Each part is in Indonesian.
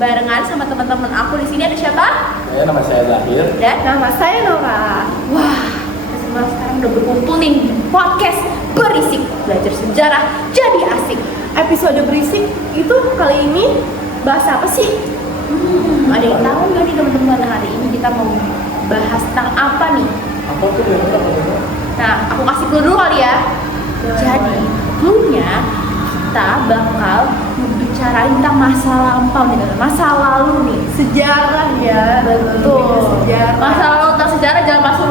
barengan sama teman-teman aku. Di sini ada siapa? Nama saya Zahir. Dan nama saya Nora. Wah, kita semua sekarang udah berkumpul nih di podcast Berisik, belajar sejarah jadi asik. Episode Berisik itu kali ini bahas apa sih? Ada yang tahu nggak nih teman-teman, hari ini kita mau bahas tentang apa nih? Apa tuh yang Nah, aku kasih clue dulu kali ya. Jadi, clue-nya kita bakal membicarain tentang masa lampau nih, masa lalu nih, Sejarah ya. betul. Sejarah. Masa lalu tentang sejarah, jangan masa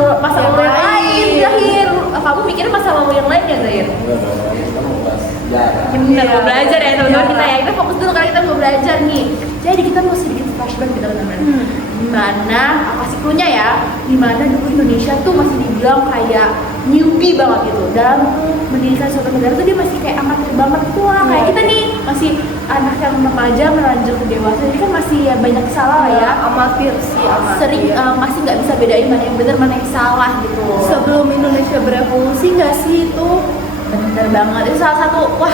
lalu yang lain, Zahir. Kamu mikirnya masa lalu yang lain ya, Zahir? Kita mau bahas sejarah. Bener, Iya. mau belajar ya teman-teman Iya. kita ya. Kita fokus dulu karena kita mau belajar nih. Jadi kita mau sedikit flashback gitu teman-teman. Dimana, aku kasih clue-nya ya, dimana dulu Indonesia tuh masih dibilang kayak newbie banget gitu. Dalam mendirikan suatu negara tuh dia masih kayak amatir banget gitu lah. Kayak kita nih masih anak yang remaja meranjak ke dewasa. Jadi kan masih ya banyak salah lah ya. Amatir sih, amatir. Sering masih nggak bisa bedain mana yang benar mana yang salah gitu. Sebelum Indonesia berevolusi nggak sih itu? Bener banget, itu salah satu, wah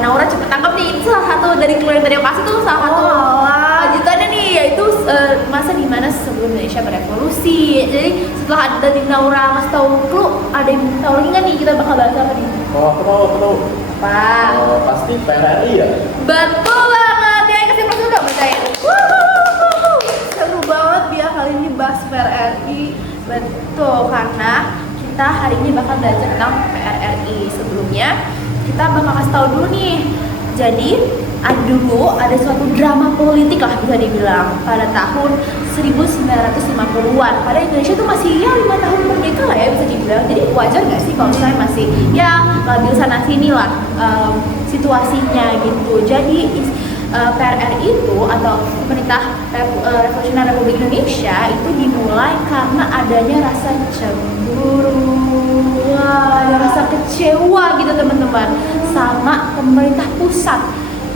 Naura cepet tangkap nih, itu salah satu dari clue yang tadi aku kasih tuh salah satu lanjutannya nih, yaitu masa dimana sebelum Indonesia berevolusi. Jadi setelah ada di Naura ngasih tahu clue, ada yang tahu lagi nggak nih kita bakal bahas apa nih? Oh, aku tahu. Apa? Pasti PRRI ya. Betul banget, ya kasih plus dulu percaya. Seru banget dia kali ini bahas PRRI. Betul, karena kita hari ini bakal belajar tentang PRRI. Sebelumnya kita bakal kasih tahu dulu nih. Jadi dulu ada suatu drama politik lah bisa dibilang pada tahun 1950-an. Pada Indonesia tuh masih ya 5 tahun merdeka lah ya bisa dibilang. Jadi wajar nggak sih kalau misalnya masih ya labil sana sini lah situasinya gitu. Jadi PRRI itu atau Pemerintah Revolusioner Republik Indonesia itu dimulai karena adanya rasa cemburu, ada rasa kecewa gitu teman-teman sama pemerintah pusat.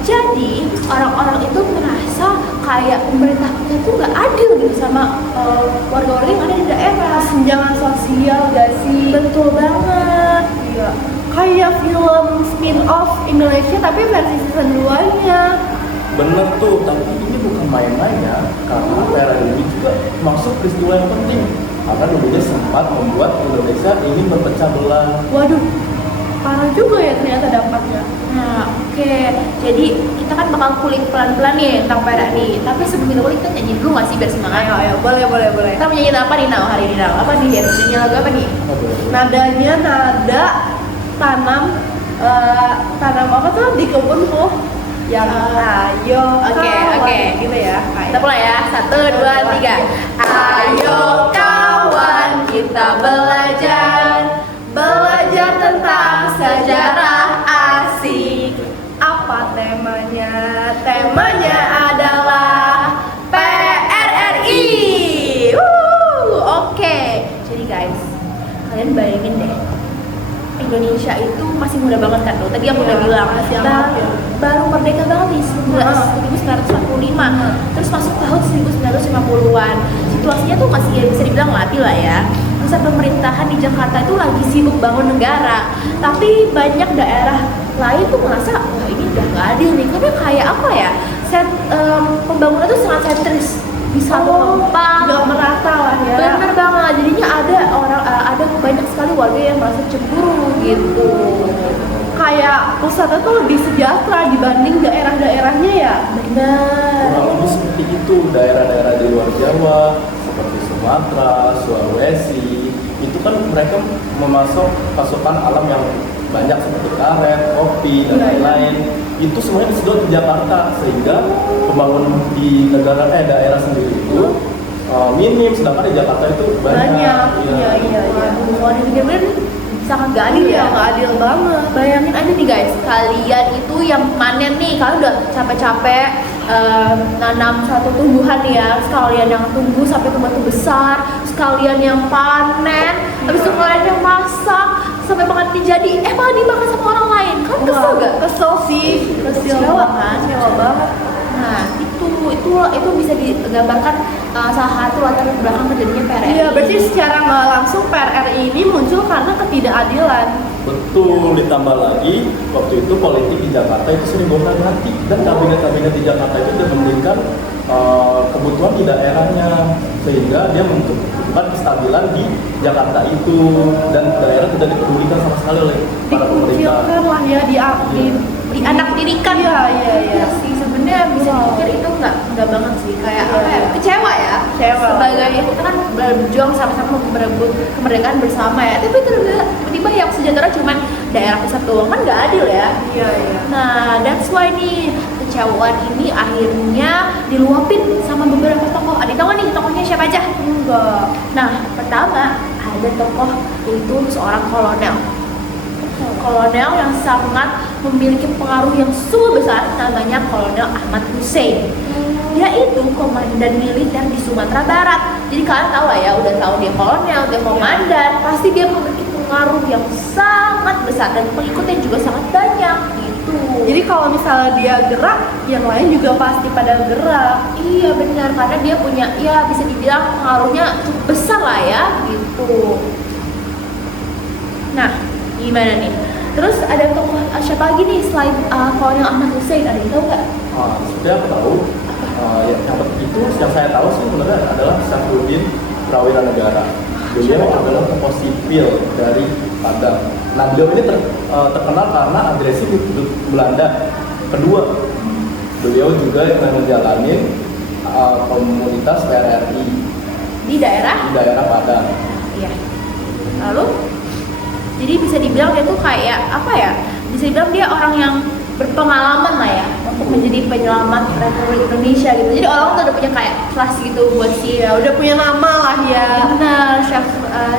Jadi orang-orang itu merasa kayak pemerintah pusat itu nggak adil gitu sama warga-warga yang ada di daerah. Kesenjangan sosial gak sih? Betul banget. Iya. Kayak film spin-off Indonesia tapi versi season 2-nya. Bener tuh, tapi ini bukan main-main ya. Karena PRRI ini juga masuk peristiwa yang penting. Karena dulunya sempat membuat Indonesia ini berpecah belah. Waduh, parah juga ya ternyata dampaknya. Nah, oke. Jadi kita kan bakal kulik pelan-pelan nih tentang PRRI. Tapi sebelum kita kulik kita nyanyi dulu nggak sih biar semangat? Ayo, boleh. Kita mau nyanyi apa nih Nau hari ini Nau? Apa nih? Nyanyi lagu apa nih? Nadanya nada tanam apa tuh di kebun tuh yang ayo Oke. kawan, gitu ya. Kita mulai ya. 1, 2, 3. Ayo kawan kita belajar tentang sejarah asik. Apa temanya? Temanya adalah PRRI. Oke. Jadi guys, kalian bayangin deh, Indonesia itu masih muda banget kan tuh. Tadi aku udah bilang masih amat ya. baru merdeka banget nih 1945. Terus masuk tahun 1950-an. Situasinya tuh masih ya bisa dibilang labil lah ya. Pusat pemerintahan di Jakarta itu lagi sibuk bangun negara. Tapi banyak daerah lain tuh merasa wah ini udah gak adil nih. Karena kayak apa ya? Pembangunan tuh sangat sentris di satu tempat. Gak merata lah ya. Bener banget, jadinya ada banyak sekali warga yang merasa cemburu gitu. Kayak pusatnya tuh lebih sejahtera dibanding daerah-daerahnya ya. Bener. Kurang lebih seperti itu, daerah-daerah di luar Jawa seperti Sumatera, Sulawesi, itu kan mereka memasok pasokan alam yang banyak seperti karet, kopi, dan lain-lain. Itu semuanya disedot di Jakarta, sehingga pembangunan di daerah sendiri itu minim, sedangkan di Jakarta itu banyak. Iya. Mau dipikir-pikir sangat gak adil ya. Gak adil banget. Bayangin aja nih guys, kalian itu yang panen nih, kalian udah capek-capek nanam suatu tumbuhan nih ya, sekalian yang tumbuh sampai tumbuh besar, sekalian yang panen, habis itu kalian yang masak sampai makan jadi malah dimakan sama orang lain, kan kesel gak? Kesel sih. Kecewa kan? Kecewa banget. Nah itu bisa digambarkan salah satu latar belakang terjadinya PRRI. Iya, berarti secara nggak langsung PRRI ini muncul karena ketidakadilan. Betul, ditambah lagi waktu itu politik di Jakarta itu sering gonta-ganti dan kabinet-kabinet di Jakarta itu sudah memberikan memperhatikan kebutuhan di daerahnya, sehingga dia membutuhkan kestabilan di Jakarta itu, dan daerah tidak dipedulikan sama sekali oleh para pemerintah. Dikucilkan lah ya, di anak dirikan. Iya. Sih sebenarnya bisa dipikir itu nggak banget sih, kayak apa ya, kecewa ya. Kecewa. Sebagai kita kan berjuang sama-sama merebut kemerdekaan bersama ya, tapi tiba-tiba yang sejahtera cuman daerah pusat doang, kan nggak adil ya. Iya. Nah, that's why nih kecewaan ini akhirnya diluapin sama beberapa tokoh. Ada tahu nih tokohnya siapa aja? Enggak. Nah, pertama ada tokoh yaitu seorang kolonel yang sangat memiliki pengaruh yang sungguh besar, namanya Kolonel Ahmad Hussein. Dia itu komandan militer di Sumatera Barat. Jadi kalian tahu lah ya, udah tahu dia kolonel, dia komandan, pasti dia memiliki pengaruh yang sangat besar dan pengikutnya juga sangat banyak gitu. Jadi kalau misalnya dia gerak, yang lain juga pasti pada gerak. Iya benar, karena dia punya, ya bisa dibilang pengaruhnya cukup besar lah ya gitu. Nah, gimana nih? Terus ada tokoh siapa lagi nih selain Kolonel Ahmad Hussein? Ada yang tahu nggak? Seperti aku tahu, yang saya tahu sih sebenarnya adalah Syafruddin Prawira Negara. Beliau adalah tokoh sipil dari Padang. Nah, beliau ini terkenal karena agresi di Belanda. Kedua, beliau juga yang menjalani komunitas PRRI Di daerah Padang. Iya. Lalu, jadi bisa dibilang dia tuh kayak apa ya? Bisa dibilang dia orang yang berpengalaman lah ya untuk menjadi penyelamat Republik Indonesia gitu. Jadi orang tuh udah punya kayak kelas gitu buat si Ya udah punya nama lah ya. benar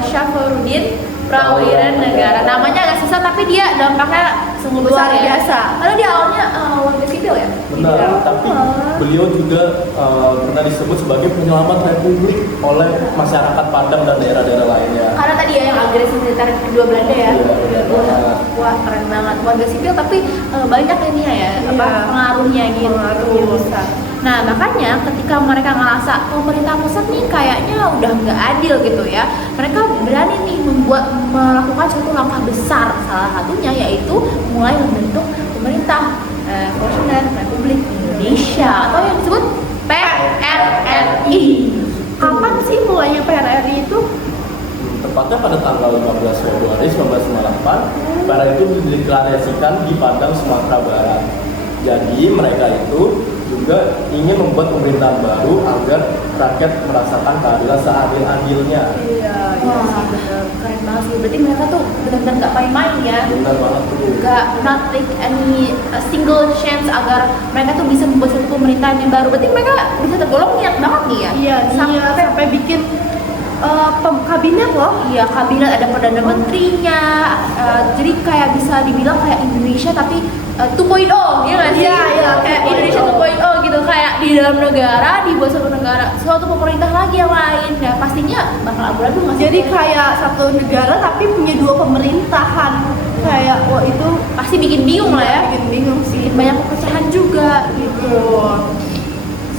Syafruddin Prawira Negara. Namanya agak susah tapi dia dampaknya sungguh besar Luar ya. biasa. Lalu dia awalnya warga sipil ya? Benar, Iya. tapi beliau juga pernah disebut sebagai penyelamat Republik oleh masyarakat Padang dan daerah-daerah lainnya. Karena tadi ya yang agresi militer kedua Belanda ya. Iya. Wah keren banget, warga sipil tapi banyak ini ya apa Iya. pengaruhnya gitu. Pengaruhnya besar. Nah makanya ketika mereka ngerasa pemerintah pusat nih kayaknya udah nggak adil gitu ya, mereka berani nih melakukan suatu langkah besar, salah satunya yaitu mulai membentuk pemerintah Federasi Republik Indonesia atau yang disebut PRRI. Kapan sih mulainya PRRI itu? Tepatnya pada tanggal 15 Februari 1998, PRRI itu dideklarasikan di Padang, Sumatera Barat. Jadi mereka itu juga ingin membuat pemerintahan baru agar rakyat merasakan keadilan seadil-adilnya. Iya. Wah, keren banget sih. Berarti mereka tuh benar-benar nggak main-main ya. Benar banget tuh. Nggak not take any single chance agar mereka tuh bisa membuat satu pemerintahan yang baru. Berarti mereka bisa tergolong niat banget nih ya. Iya, sampai bikin kabinet loh. Iya, kabinet ada perdana menterinya. Jadi kayak bisa dibilang kayak Indonesia tapi 2.0, ya nggak sih? Iya, Kayak 2.0. Indonesia 2.0 gitu, kayak di dalam negara dibuat suatu pemerintah lagi yang lain. Ya pastinya bakal abu-abu nggak sih? Jadi kayak satu negara tapi punya dua pemerintahan. Kayak wah itu pasti bikin bingung lah ya. bikin bingung sih. Bikin banyak perpecahan juga gitu.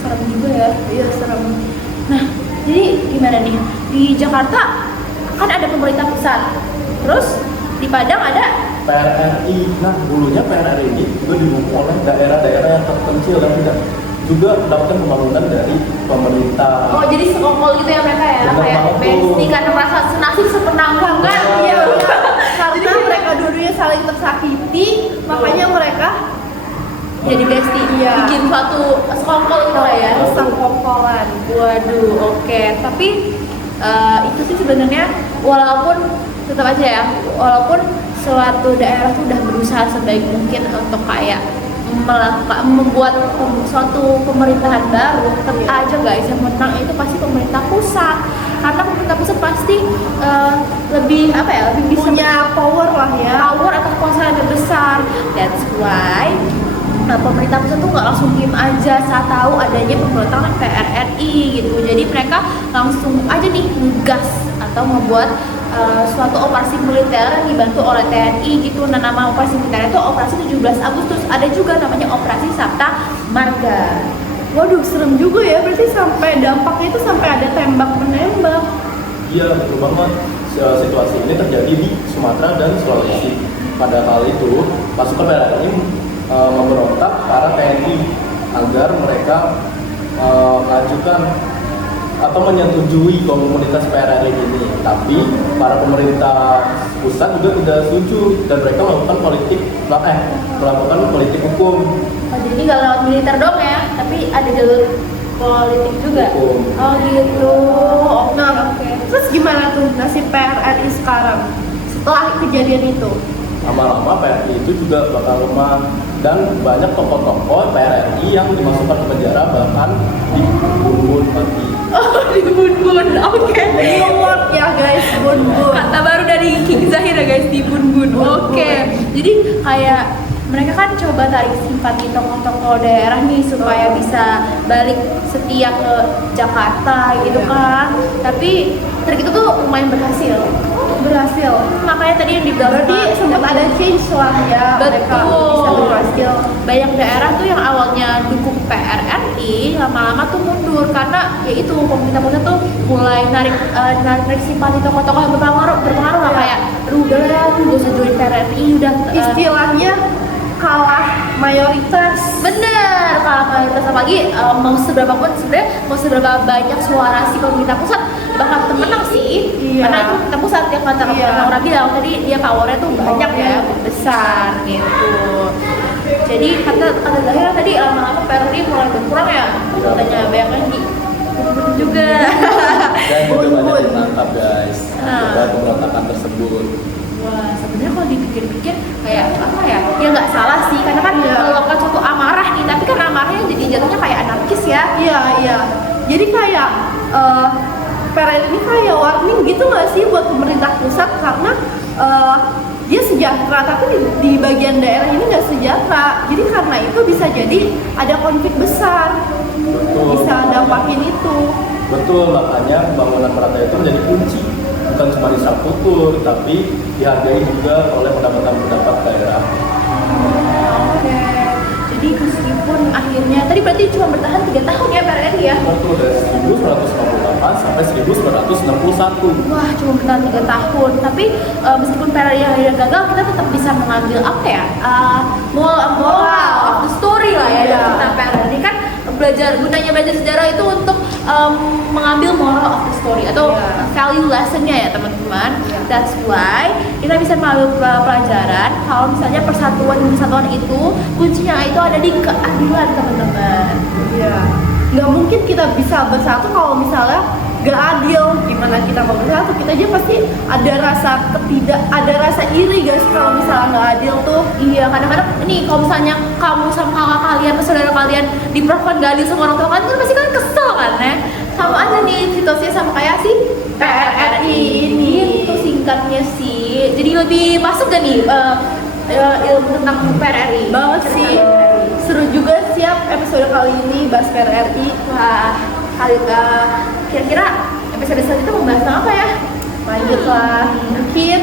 Serem juga ya. Iya serem. Nah, jadi gimana nih? Di Jakarta kan ada pemerintah pusat. Terus di Padang ada PRRI. Nah, dulunya PRRI ini juga didukung oleh daerah-daerah yang terpencil dan tidak juga mendapatkan pembangunan dari pemerintah. oh jadi sekongkol gitu ya mereka ya, Bener kayak banget tuh. besti karena merasa senasib sepenanggungan. Iya, karena mereka dulunya saling tersakiti, makanya mereka Jadi besti, Iya. bikin suatu sekongkol gitu lah ya. sekongkolan. Waduh, oke. Tapi itu sih sebenarnya walaupun tetap aja ya, walaupun suatu daerah tuh udah berusaha sebaik mungkin untuk kayak membuat suatu pemerintahan baru, tetap aja guys yang menang itu pasti pemerintah pusat, karena pemerintah pusat pasti lebih apa ya, lebih bisa Punya power lah ya. power atau kuasa yang lebih besar. That's why pemerintah pusat tuh nggak langsung diem aja saat tahu adanya pemberontakan PRRI gitu. Jadi mereka langsung aja nih ngegas atau membuat suatu operasi militer yang dibantu oleh TNI gitu. Nah, nama operasi militer itu operasi 17 Agustus. Ada juga namanya operasi Sabta Marga. Waduh serem juga ya, berarti sampai dampaknya itu sampai ada tembak menembak. Iya, betul banget. Situasi ini terjadi di Sumatera dan Sulawesi. Pada kali itu, pasukan PRRI memberontak para TNI agar mereka mengajukan atau menyetujui komunitas PRRI ini, tapi para pemerintah pusat juga tidak setuju dan mereka melakukan politik hukum. Oh, jadi nggak lewat militer dong ya, tapi ada jalur politik juga. Hukum. Oh gitu. Nah, terus gimana tuh nasib PRRI sekarang setelah kejadian itu? Lama-lama PRRI itu juga bakal lemah dan banyak tokoh-tokoh PRRI yang dimasukkan ke penjara bahkan dibunuh mati. Oh, di Bun-Bun. Oke. New word ya guys, bun-bun. Kata baru dari King Zahir ya guys, di Bun-Bun. Oke. Jadi kayak mereka kan coba tarik simpati tokoh-tokoh daerah nih supaya bisa balik setia ke Jakarta gitu kan. Tapi trik itu tuh lumayan berhasil. Makanya tadi yang dibilang Berarti sempat ada change lah ya, mereka bisa berhasil. Banyak daerah tuh yang awalnya dukung PRRI lama-lama tuh mundur karena ya itu pemerintah pusat tuh mulai narik simpati tokoh-tokoh yang berpengaruh lah, kayak aduh udah lah, lu gak usah join PRRI, udah Istilahnya kalah mayoritas. bener kalau mayoritas, apalagi mau seberapa banyak suara si pemerintah pusat bakal menang sih. Iya. Karena itu pemerintah pusat yang kata orang bilang tadi, dia powernya tuh banyak ya, besar gitu. Jadi kata Zahira tadi lama-lama PRRI mulai berkurang ya, katanya banyak lagi juga. Dan juga banyak yang ditangkap guys pada pemberontakan tersebut. Wah, sebenarnya kalau dipikir-pikir kayak apa ya? Ya nggak salah sih, karena kan melakukan suatu amarah nih, tapi kan amarahnya jadi jatuhnya kayak anarkis ya. Iya. Jadi kayak PRRI ini kayak warning gitu nggak sih buat pemerintah pusat, karena dia sejahtera tapi di bagian daerah ini nggak sejahtera. Jadi karena itu bisa jadi ada konflik besar. Betul. Bisa dampakin itu. Betul, makanya pembangunan merata itu menjadi kunci. Bukan cuma infrastruktur, tapi dihargai juga oleh pendapat daerah. Oke. Jadi meskipun akhirnya tadi berarti cuma bertahan 3 tahun ya PRRI ya? Betul, dari 1998 sampai 1961. Wah, cuma bertahan 3 tahun. Tapi meskipun PRRI akhirnya gagal, kita tetap bisa mengambil apa ya? Moral of the story lah ya dari tentang PRRI kan. Gunanya belajar sejarah itu untuk mengambil moral of the story atau value lessonnya ya teman-teman. That's why kita bisa mengambil pelajaran kalau misalnya persatuan dan kesatuan itu kuncinya itu ada di keadilan teman-teman. Iya. Nggak mungkin kita bisa bersatu kalau misalnya gak adil. Gimana kita mau bersatu? Kita aja pasti ada rasa iri guys kalau misalnya nggak adil tuh. Iya, kadang-kadang ini kalau misalnya kamu sama kakak kalian atau saudara kalian diperlakukan gak adil sama orang tua kalian, kan pasti kalian kesel kan ya. Sama aja nih situasinya sama kayak si PRRI ini. Itu singkatnya sih. Jadi lebih masuk gak nih ilmu tentang PRRI? Banget sih. Seru juga siap episode kali ini bahas PRRI. Wah, kira-kira episode selanjutnya mau bahas apa ya? Lanjutlah. Mungkin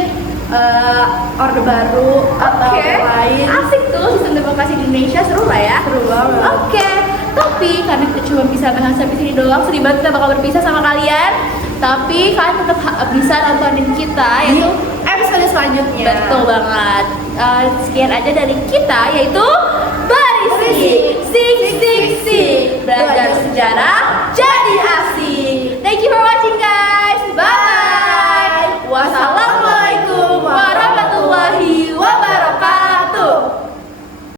orde baru atau lain. Asik tuh sistem demokrasi di Indonesia, seru lah ya. Seru banget. Oke. Tapi karena kita cuma bisa bahas sampai sini doang, sedih banget kita bakal berpisah sama kalian. Tapi kalian tetap bisa nontonin kita yaitu Episode selanjutnya. betul banget. Sekian aja dari kita, yaitu Barisi.